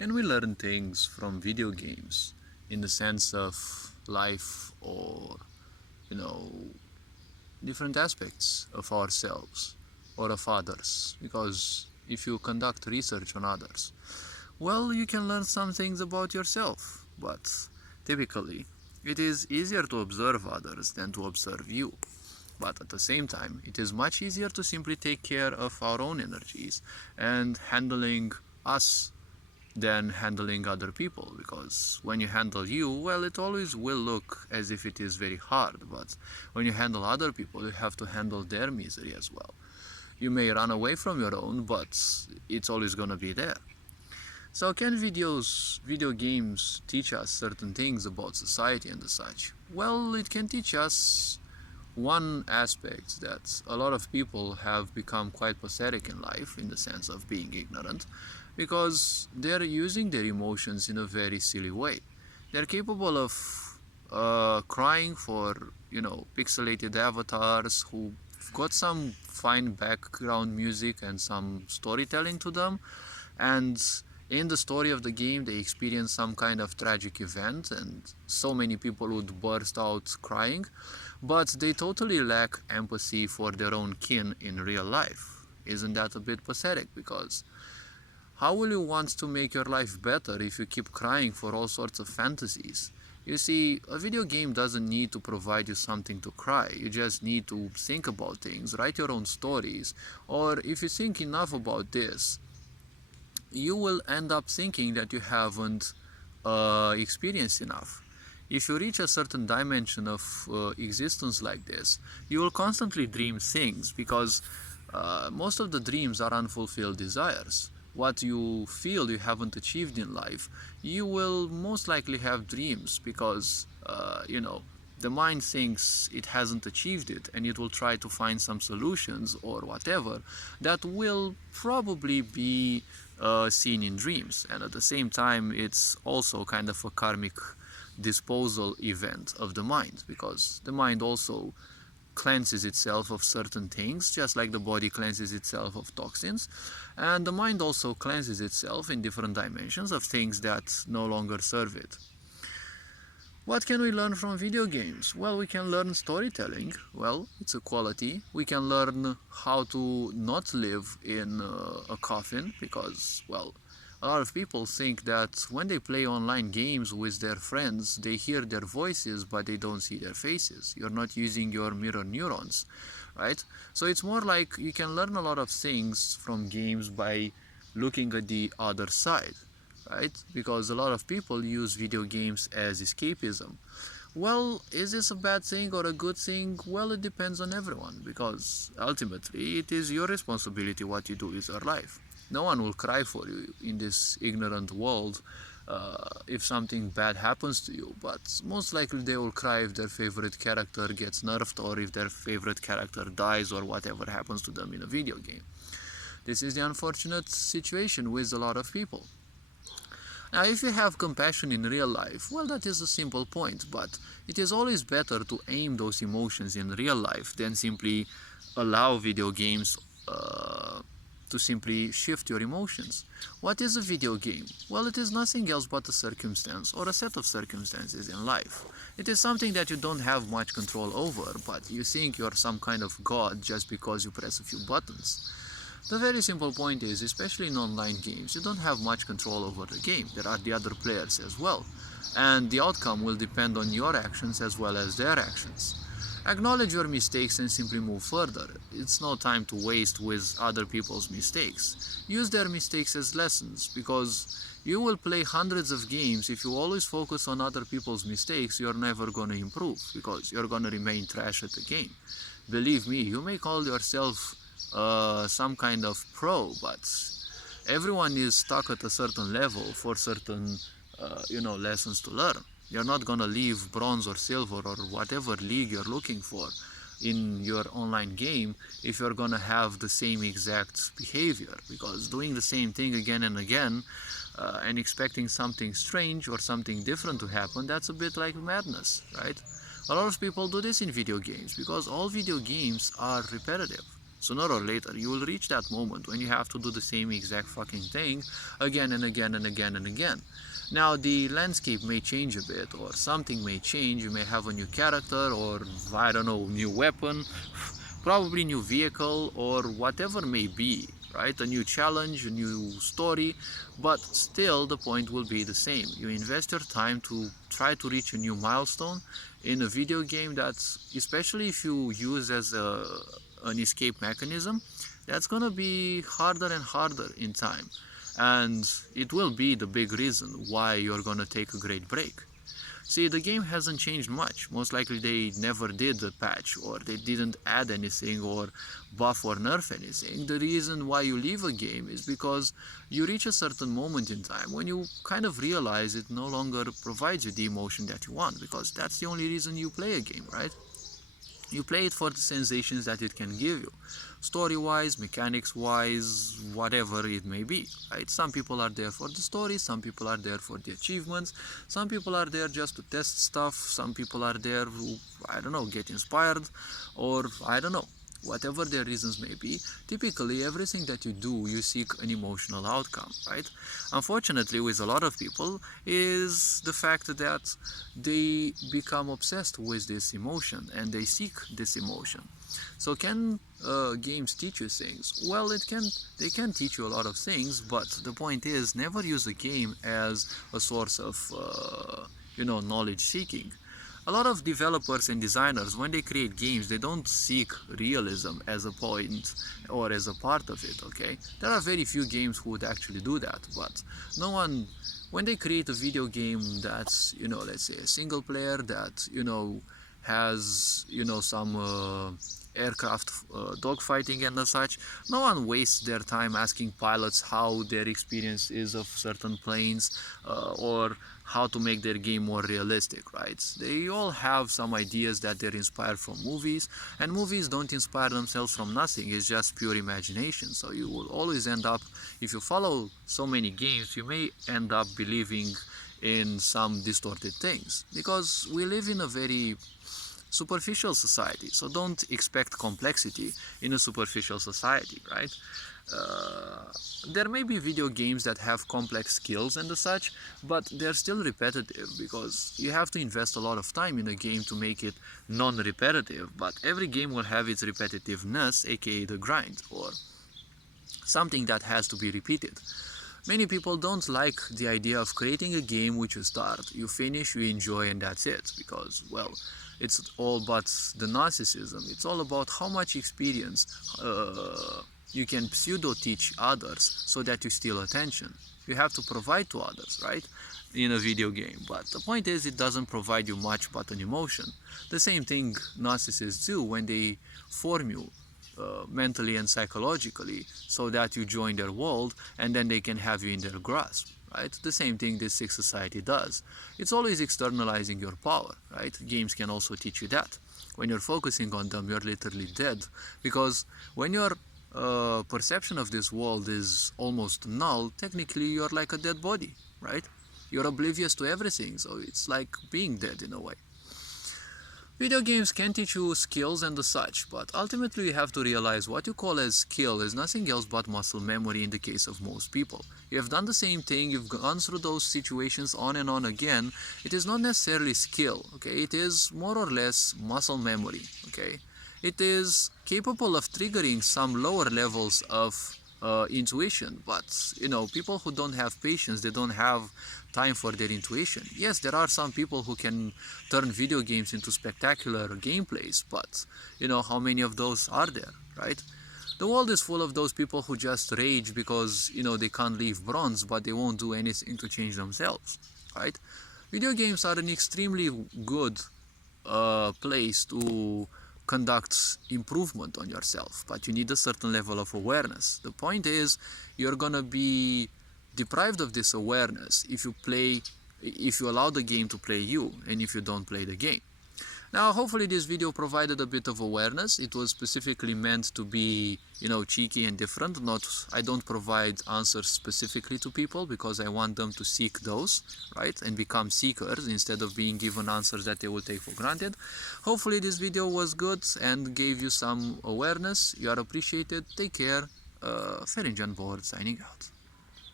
Can we learn things from video games in the sense of life or, you know, different aspects of ourselves or of others? Because if you conduct research on others, well, you can learn some things about yourself, but typically it is easier to observe others than to observe you. But at the same time, it is much easier to simply take care of our own energies and handling us than handling other people, because when you handle you, well, it always will look as if it is very hard, but when you handle other people, you have to handle their misery as well. You may run away from your own, but it's always gonna be there. So can video games teach us certain things about society and such? Well, it can teach us one aspect, that a lot of people have become quite pathetic in life in the sense of being ignorant, because they're using their emotions in a very silly way. They're capable of crying for, pixelated avatars who got some fine background music and some storytelling to them, and in the story of the game they experience some kind of tragic event and so many people would burst out crying, but they totally lack empathy for their own kin in real life. Isn't that a bit pathetic? Because how will you want to make your life better if you keep crying for all sorts of fantasies? You see, a video game doesn't need to provide you something to cry. You just need to think about things, write your own stories, or if you think enough about this, you will end up thinking that you haven't experienced enough. If you reach a certain dimension of existence like this, you will constantly dream things, because most of the dreams are unfulfilled desires. What you feel you haven't achieved in life, you will most likely have dreams, because the mind thinks it hasn't achieved it, and it will try to find some solutions or whatever that will probably be seen in dreams. And at the same time, it's also kind of a karmic disposal event of the mind, because the mind also cleanses itself of certain things, just like the body cleanses itself of toxins, and the mind also cleanses itself in different dimensions of things that no longer serve it. What can we learn from video games? Well, we can learn storytelling. Well, it's a quality. We can learn how to not live in a coffin, because, well, a lot of people think that when they play online games with their friends, they hear their voices but they don't see their faces. You're not using your mirror neurons, right? So it's more like you can learn a lot of things from games by looking at the other side, right? Because a lot of people use video games as escapism. Well, is this a bad thing or a good thing? Well, it depends on everyone, because ultimately it is your responsibility what you do with your life. No one will cry for you in this ignorant world if something bad happens to you, but most likely they will cry if their favorite character gets nerfed, or if their favorite character dies, or whatever happens to them in a video game. This is the unfortunate situation with a lot of people. Now, if you have compassion in real life, well, that is a simple point, but it is always better to aim those emotions in real life than simply allow video games to simply shift your emotions. What is a video game? Well, it is nothing else but a circumstance or a set of circumstances in life. It is something that you don't have much control over, but you think you're some kind of god just because you press a few buttons. The very simple point is, especially in online games, you don't have much control over the game. There are the other players as well, and the outcome will depend on your actions as well as their actions. Acknowledge your mistakes and simply move further. It's no time to waste with other people's mistakes. Use their mistakes as lessons, because you will play hundreds of games. If you always focus on other people's mistakes, you're never going to improve, because you're going to remain trash at the game. Believe me, you may call yourself some kind of pro, but everyone is stuck at a certain level for certain lessons to learn. You're not gonna leave bronze or silver or whatever league you're looking for in your online game if you're gonna have the same exact behavior, because doing the same thing again and again and expecting something strange or something different to happen, that's a bit like madness, right? A lot of people do this in video games because all video games are repetitive. Sooner or later, you will reach that moment when you have to do the same exact fucking thing again and again and again and again. Now, the landscape may change a bit, or something may change. You may have a new character, or I don't know, new weapon, probably new vehicle, or whatever may be, right? A new challenge, a new story, but still the point will be the same. You invest your time to try to reach a new milestone in a video game that's, especially if you use as an escape mechanism, that's gonna be harder and harder in time. And it will be the big reason why you're gonna take a great break. See, the game hasn't changed much. Most likely they never did a patch, or they didn't add anything or buff or nerf anything. The reason why you leave a game is because you reach a certain moment in time when you kind of realize it no longer provides you the emotion that you want, because that's the only reason you play a game, right? You play it for the sensations that it can give you, story-wise, mechanics-wise, whatever it may be, right? Some people are there for the story, some people are there for the achievements, some people are there just to test stuff, some people are there who, I don't know, get inspired, or I don't know, whatever their reasons may be. Typically, everything that you do, you seek an emotional outcome, right? Unfortunately, with a lot of people, is the fact that they become obsessed with this emotion and they seek this emotion. So can games teach you things? Well, they can teach you a lot of things, but the point is, never use a game as a source of knowledge seeking. A lot of developers and designers, when they create games, they don't seek realism as a point or as a part of it, okay? There are very few games who would actually do that, but no one, when they create a video game that's, let's say a single player that, has, some aircraft dogfighting and such, no one wastes their time asking pilots how their experience is of certain planes or how to make their game more realistic, right? They all have some ideas that they're inspired from movies, and movies don't inspire themselves from nothing. It's just pure imagination. So you will always end up, if you follow so many games, you may end up believing in some distorted things, because we live in a very superficial society. So don't expect complexity in a superficial society, right? There may be video games that have complex skills and such, but they're still repetitive, because you have to invest a lot of time in a game to make it non-repetitive. But every game will have its repetitiveness, aka the grind, or something that has to be repeated. Many people don't like the idea of creating a game which you start, you finish, you enjoy, and that's it, because, well, it's all about the narcissism. It's all about how much experience you can pseudo-teach others so that you steal attention. You have to provide to others, right, in a video game. But the point is, it doesn't provide you much but an emotion. The same thing narcissists do when they form you mentally and psychologically so that you join their world, and then they can have you in their grasp, right? The same thing this sick society does. It's always externalizing your power, right? Games can also teach you that. When you're focusing on them, you're literally dead, because when your perception of this world is almost null, technically you're like a dead body, right? You're oblivious to everything, so it's like being dead in a way. Video games can teach you skills and the such, but ultimately you have to realize what you call as skill is nothing else but muscle memory in the case of most people. You have done the same thing, you've gone through those situations on and on again. It is not necessarily skill, okay? It is more or less muscle memory, okay? It is capable of triggering some lower levels of intuition, but people who don't have patience, they don't have time for their intuition. Yes, there are some people who can turn video games into spectacular gameplays, but how many of those are there, right? The world is full of those people who just rage because they can't leave bronze, but they won't do anything to change themselves, right? Video games are an extremely good place to conduct improvement on yourself, but you need a certain level of awareness. The point is, you're gonna be deprived of this awareness if you allow the game to play you, and if you don't play the game. Now, hopefully this video provided a bit of awareness. It was specifically meant to be, cheeky and different. I don't provide answers specifically to people because I want them to seek those, right? And become seekers instead of being given answers that they will take for granted. Hopefully this video was good and gave you some awareness. You are appreciated. Take care. Ferinjan Board signing out.